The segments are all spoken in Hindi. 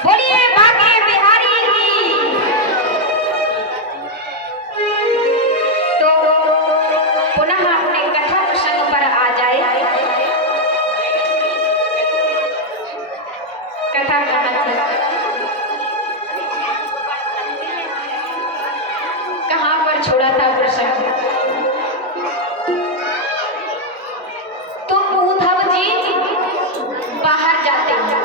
बोलिए बाके बिहारी की। तो पुनः अपने कथा प्रसंग पर आ जाए। कथा कहाँ पर छोड़ा था प्रसंग। तो उद्धव जी बाहर जाते हैं।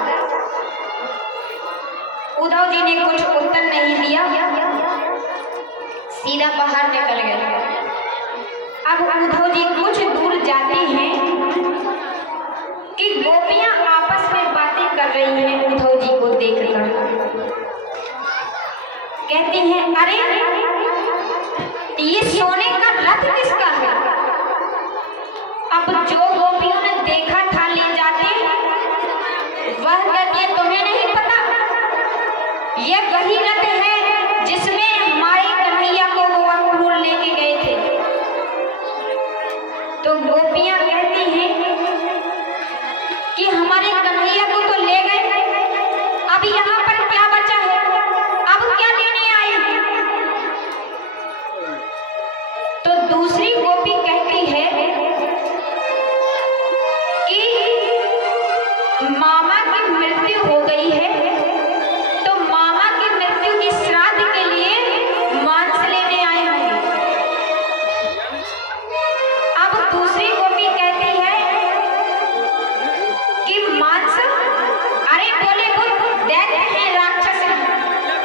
उद्धव जी ने कुछ उत्तर नहीं दिया, सीधा बाहर निकल गए। अब उद्धव जी कुछ दूर जाते हैं कि गोपियां आपस में बातें कर रही हैं। उद्धव जी को देखकर कहती हैं, अरे ये सोने का रथ किसका है? अब जो गोपियों ने देखा था ले जाते, वह कहती है तुम्हें नहीं पता, ये वही रथ है जिसमें हमारे कन्हैया को वो अंकुर लेके गए थे। तो गोपियां कहती हैं कि हमारे कन्हैया को तो ले गए, अब यहाँ पर क्या बचा है, अब क्या लेने आए? तो दूसरी गोपी कहती है कि मामा की मृत्यु हो गई है, तो मामा की मृत्यु की श्राद्ध के लिए मांस लेने आए हैं। अब दूसरी गोपी कहती है कि मांस, अरे बोले वो दैत्य है, राक्षस है,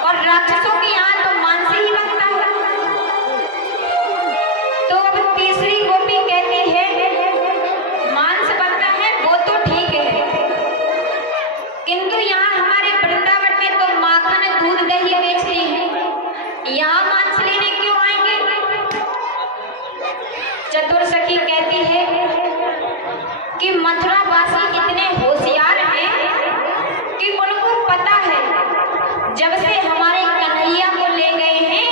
और राक्षसों के यहाँ तो मांस ही बनता है। तो अब तीसरी गोपी कहती है मांस बनता है वो तो ठीक है, किंतु यहाँ हमारे वृंदावन में तो माखन दूध दही बेचते हैं, यहाँ मांस लेने क्यों आएंगे? चतुर सखी कहती है कि मथुरा वासी इतने होशियार हैं कि उनको पता है जब से हमारे कन्हैया को ले गए हैं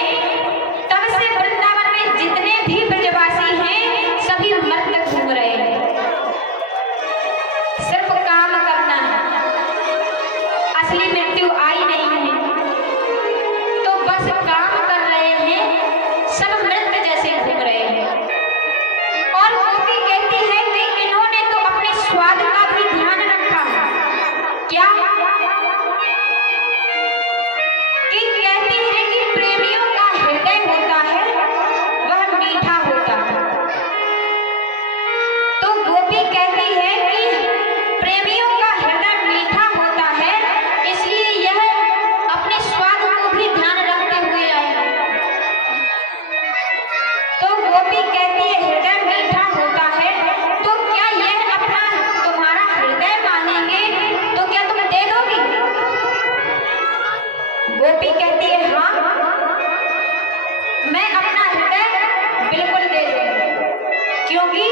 तब से वृंदावन में जितने भी ब्रजवासी हैं सभी मर्द घूम रहे हैं। सिर्फ काम करना है, असली मृत्यु आई नहीं है, तो बस काम कर रहे हैं, सब मृत जैसे घूम रहे हैं। और गोपी कहती है कि इन्होंने तो अपने स्वाद का भी ध्यान रखा। क्या? कि कहती है कि प्रेमियों का हृदय होता है वह मीठा होता है। तो गोपी कहती है कि प्रेमियों का हृदय मीठा होता है, इसलिए यह अपने स्वाद को भी ध्यान रखते हुए आए। तो गोपी कहती है हृदय मीठा होता है, तो क्या यह अपना तुम्हारा हृदय मांगेंगे तो क्या तुम दे दोगी? गोपी कहती है हाँ, मैं अपना हृदय बिल्कुल दे दूंगी, क्योंकि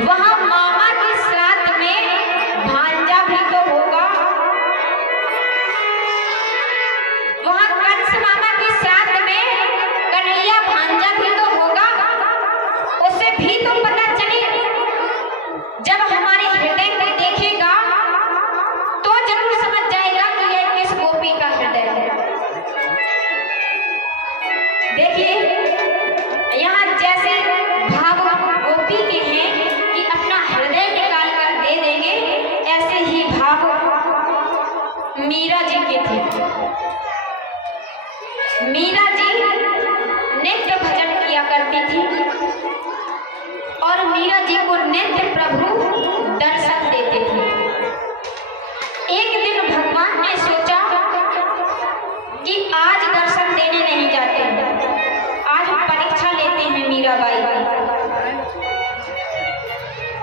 वहां मामा की श्राद्ध में भांजा भी तो होगा, वहां कंस मामा की श्राद्ध में कन्हैया भांजा भी तो होगा, उसे भी तो पता चले। जब हमारे हृदय को देखेगा तो जरूर समझ जाएगा कि यह किस गोपी का हृदय है। देखिए यहाँ जैसे भाव गोपी के हैं कि अपना हृदय निकाल कर दे देंगे, ऐसे ही भाव मीरा जी के थे। मीरा जी नित्य भजन किया करती थी और मीरा जी को नित्य प्रभु दर्शन देते थे। एक दिन भगवान ने सोचा कि आज दर्शन देने नहीं जाते, आज परीक्षा लेते हैं मीराबाई।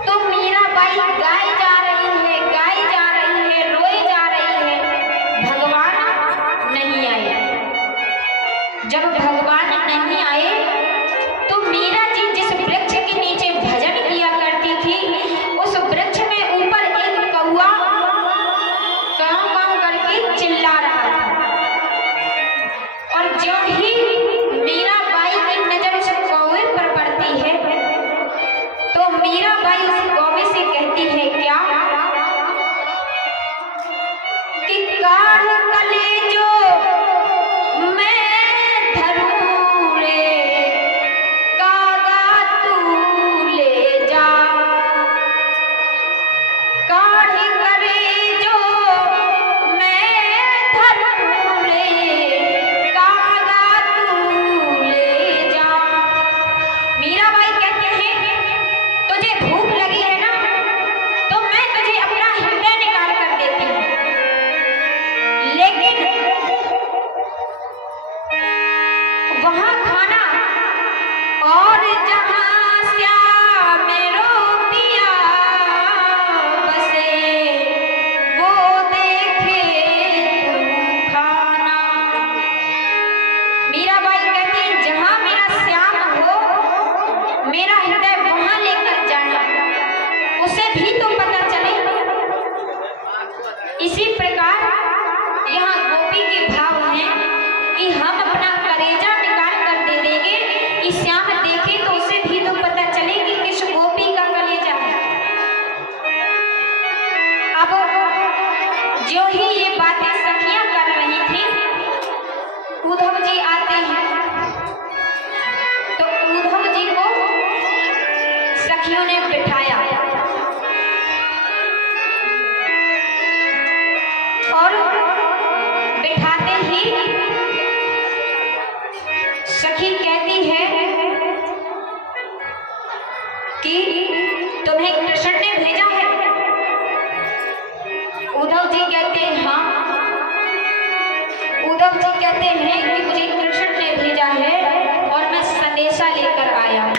तो मीराबाई गाई जा रही है, गाई जा रही है, रोई जा रही है, भगवान नहीं आए। जब भगवान नहीं आए तो मीरा जी जिस वृक्ष के नीचे भजन किया करती थी, उस वृक्ष में ऊपर एक कौआ काँव काँव करके काढ़ कलेजो मैं धरूं रे, कागा तू ले जा। काढ़ कलेजो मैं धरूं रे, कागा तू ले जा। मीराबाई कहते हैं तुझे भूख लगी है ना, तो मैं तुझे अपना हृदय निकाल कर देती हूँ, लेकिन वहां खाना और जहां श्याम रोटियां बसे, वो देखे तू खाना। मीराबाई कहती है जहां मेरा श्याम हो, मेरा हृदय वहां लेकर जाना, उसे भी तो पता चले। इसी प्रकार यहाँ गोपी के भाव हैं कि हम अपना कलेजा निकाल कर दे देंगे कि श्याम देखे तो उसे भी तो पता चले कि किस गोपी का कलेजा है। अब जो ही ये बातें सखियां कर रही थी, उद्धव जी आते हैं, तो उद्धव जी को सखियों ने बिठाया और बिठाते ही सखी कहती है कि तुम्हें कृष्ण ने भेजा है। उद्धव जी कहते हैं हाँ। उद्धव जी कहते हैं कि मुझे कृष्ण ने भेजा है और मैं संदेशा लेकर आया हूं।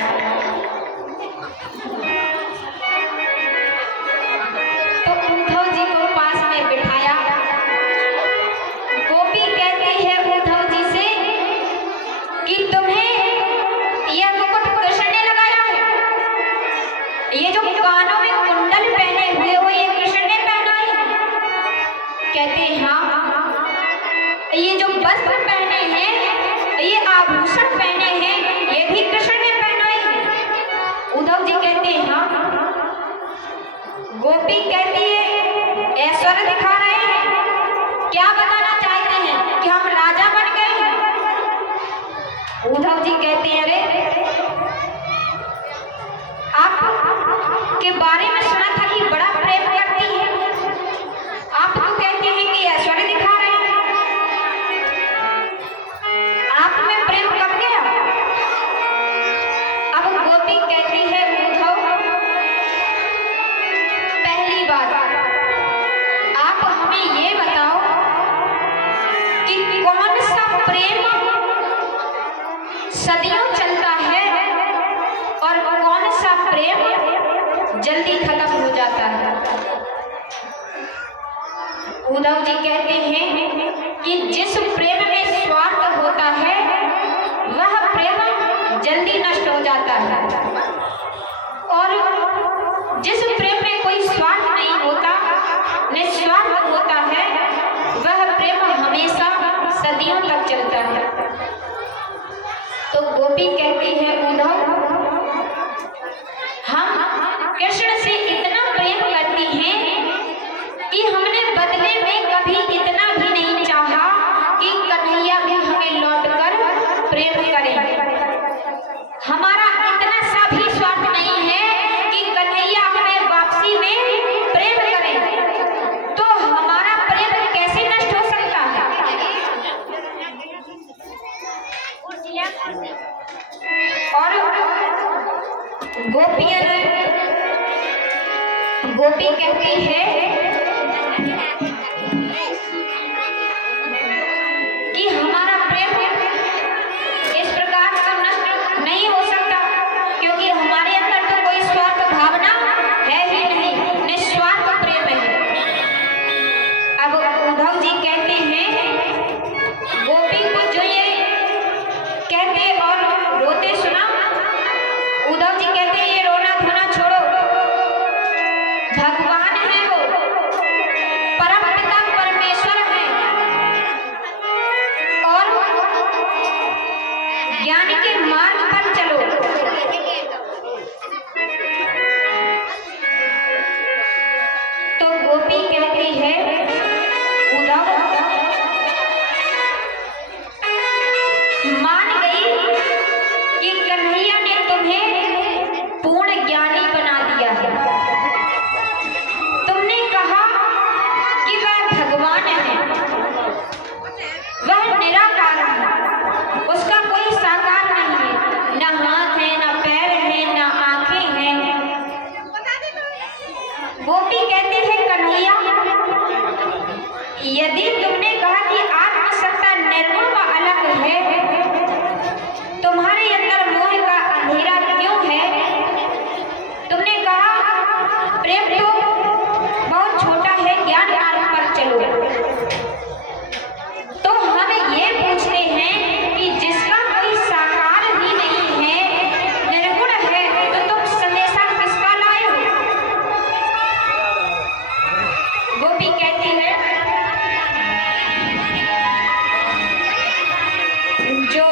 तो उद्धव जी को पास में बिठाया। गोपी कहती है उद्धव जी से कि तुम्हें यह मुकुट कृष्ण ने लगाया है, ये जो कानों में कुंडल पहने हुए हो ये कृष्ण ने पहनाए हैं। कहते हैं हाँ। ये जो वस्त्र पहने हैं, ये आभूषण पहने हैं, ये भी कृष्ण ने पहनाए हैं। उद्धव जी कहते हैं हाँ। गोपी कहती है ऐश्वर्य दिखा रहे हैं, क्या बताना चाहते हैं कि हम राजा बन गए हैं? उद्धव जी कहते हैं अरे आप के बारे में सुना था कि बड़ा प्रेम करती है, आप तो कहते हैं कि ऐश्वर्य दिखा रहे हैं, आप में प्रेम कब गया? अब गोपी कहती है उद्धव पहली बात आप हमें ये बताओ कि कौन सा प्रेम सदियों चलता है और कौन सा प्रेम जल्दी खत्म हो जाता है। उद्धव जी कहते हैं कि जिस प्रेम में स्वार्थ होता है वह प्रेम जल्दी नष्ट हो जाता है, और जिस प्रेम में कोई स्वार्थ नहीं होता, निस्वार्थ होता है, वह प्रेम हमेशा सदियों तक चलता है। तो गोपी कहती है उद्धव हम कृष्ण से इतना प्रेम करती हैं कि हमने बदले में कभी इतना भी नहीं चाहा कि कन्हैया भी हमें लौटकर प्रेम करे। हमारा इतना सा भी स्वार्थ नहीं है कि कन्हैया हमें वापसी में प्रेम करे, तो हमारा प्रेम कैसे नष्ट हो सकता है? और गोपी कहती है कि हमारा प्रेम इस प्रकार से नष्ट नहीं हो सकता, क्योंकि हमारे अंदर तो कोई स्वार्थ भावना है ही नहीं, निस्वार्थ प्रेम है। अब उद्धव जी कहते हैं गोपी को जो ये कहते और रोते सुना, उद्धव जी कहते हैं ये रोना धोना छोड़ो, भगवान है वो, परम यदि तुमने कहा कि आत्मसत्ता निर्गुण व अलग है, तुम्हारे अंदर मोह का अंधेरा क्यों है? तुमने कहा प्रेम तो बहुत छोटा है, ज्ञान मार्ग पर चलो। तो हम ये पूछते हैं कि जिसका कोई साकार ही नहीं है, निर्गुण है, तो तुम संदेशा किसका लाए हो? गोपी कहती है जो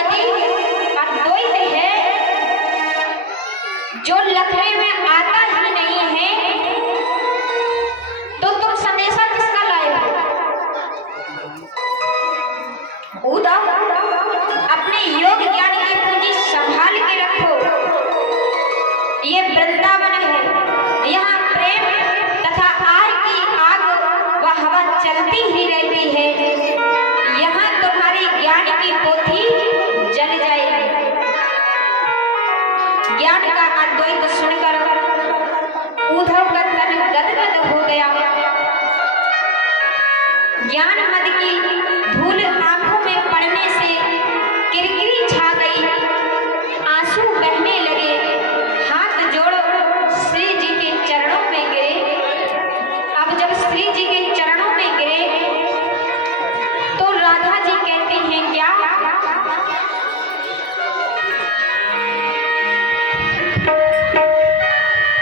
यदि अद्वैत है जो लखने में आता ही नहीं है, तो तुम संदेशा किसका लाए हो? उद्धव, अपने योग ज्ञान की पूंजी संभाल के रखो। ये वृंदावन है, यहाँ प्रेम तथा आर की आग व हवा चलती ही रहती है। यहाँ तुम्हारी ज्ञान की पोथी जल जाएगी। ज्ञान का अद्वैत सुनकर उद्धव का तन गदगद हो गया। ज्ञान मद की धूल आंखों में पड़ने से किरकिरी छा गई, आंसू बहने लगे, हाथ जोड़ श्री जी के चरणों में गिरे। अब जब श्री जी के चरणों में गिरे तो राधा जी कहते हैं क्या?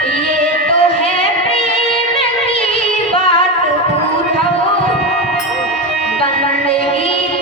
ये तो है प्रेम की बात, उद्धव बंदगी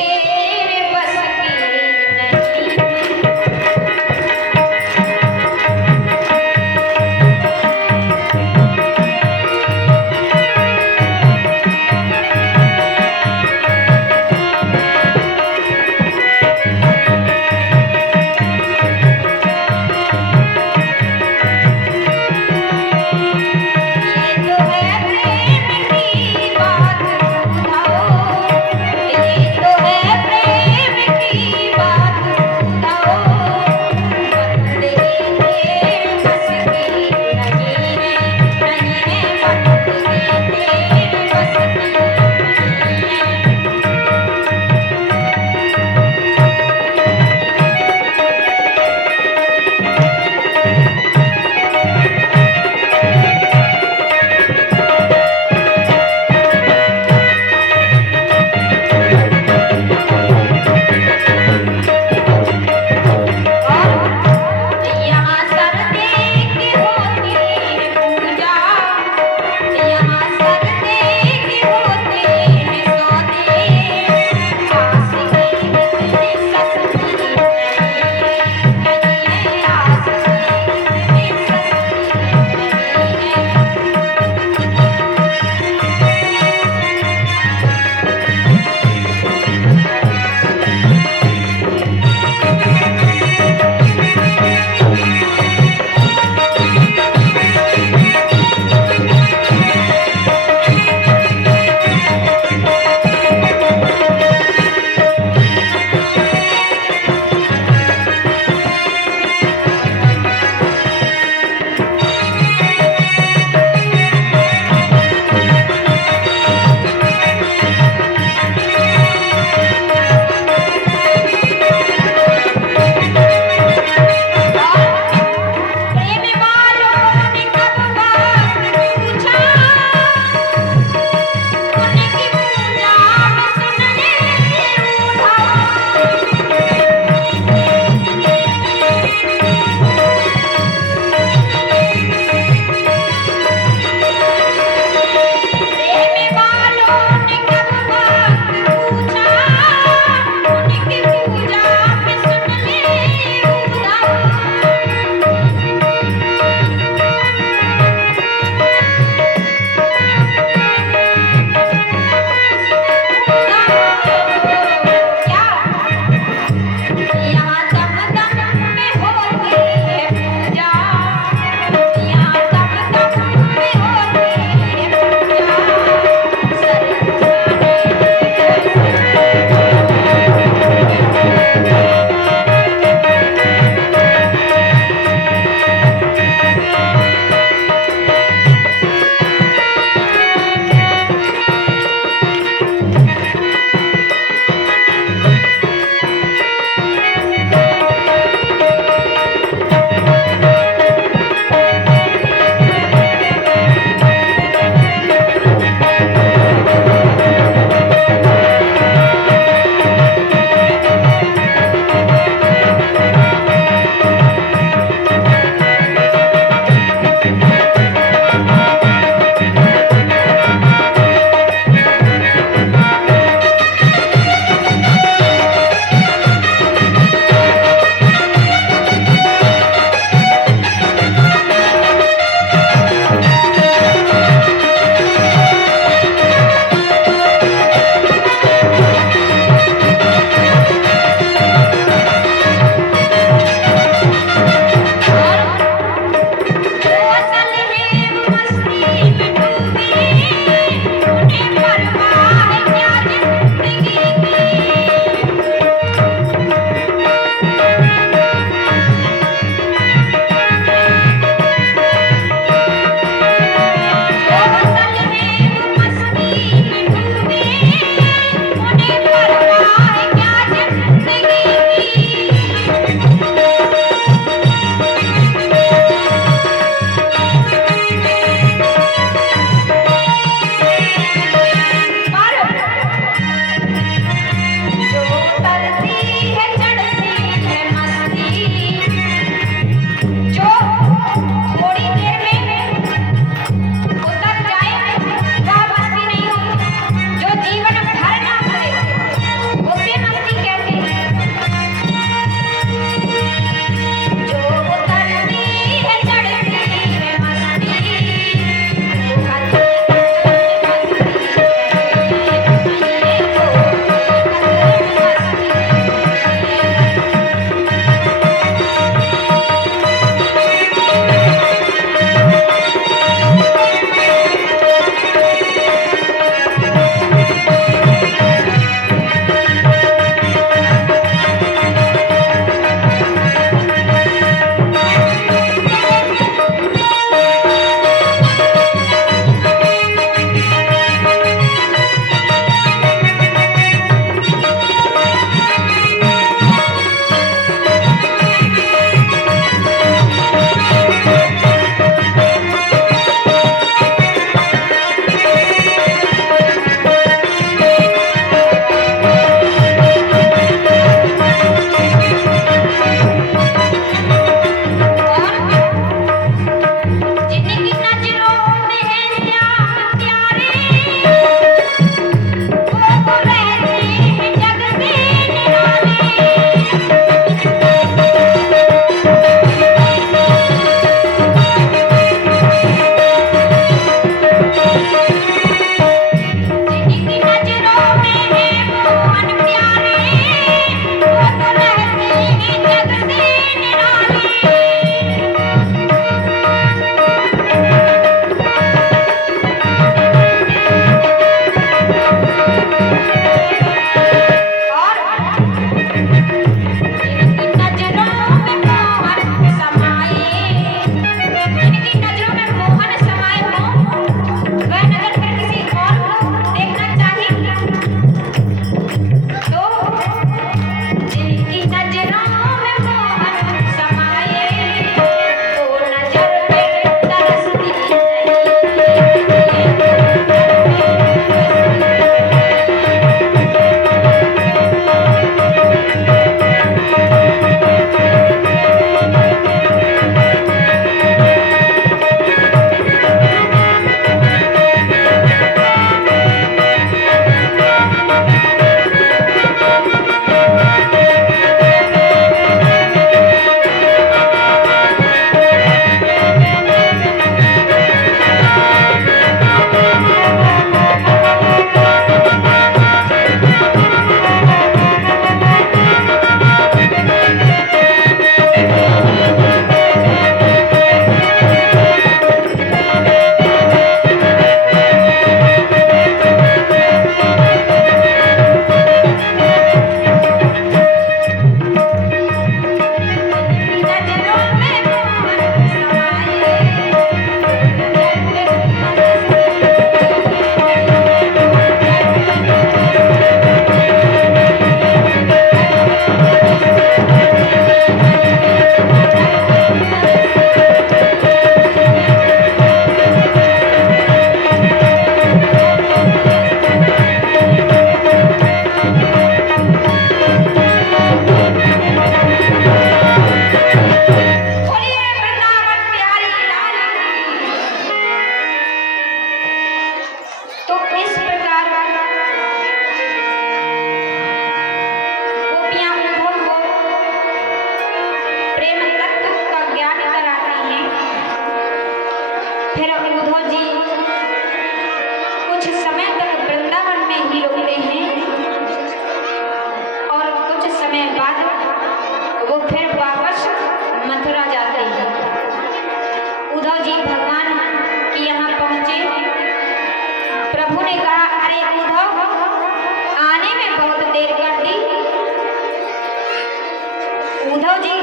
जी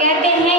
कहते हैं